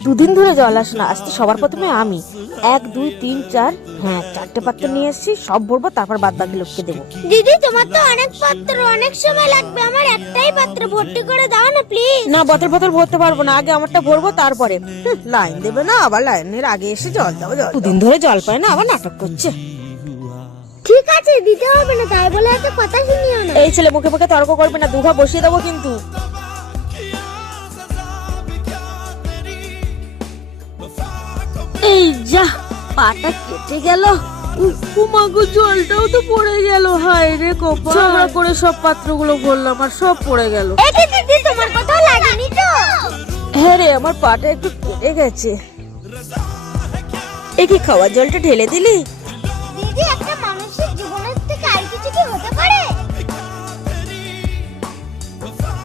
দুদিন ধরে জল আসে না আসতে সবার প্রথমে আমি। এক দুই তিন চার হ্যাঁ চারটে পাত্র নিয়ে এসেছি সব ভরবো তারপর বাদ বাকি লোককে দেবো। দিদি তোমার তো অনেক পাত্র অনেক সময় লাগবে আমার একটাই পাত্র ভর্তি করে দাও না প্লিজ না বোতল বোতল ভরতে পারব না আগে আমারটা ভরবো তারপরে। লাইন দেবে না আবার লাইনের আগে এসে জল দাও জল দুদিন ধরে জল পায় না আবার নাটক করছে। ঠিক আছে দিতে হবে না তাই বলে এত কথা শুনিও না। এই ছেলে মুখে মুখে তর্ক করবে না দুঘা বসিয়ে দেবো কিন্তু। পাটা কেটে গেল। উমাগো জলটাও তো পড়ে গেল। হায় রে কপাল। ঝগড়া করে সব পাত্রগুলো ভরলাম আর সব পড়ে গেল। দিদি তোমার কোথাও লাগেনি তো? হ্যাঁ রে আমার পাটা একটু কেটে গেছে। এ কি খাওয়ার জলটা ঢেলে দিলি? দিদি একটা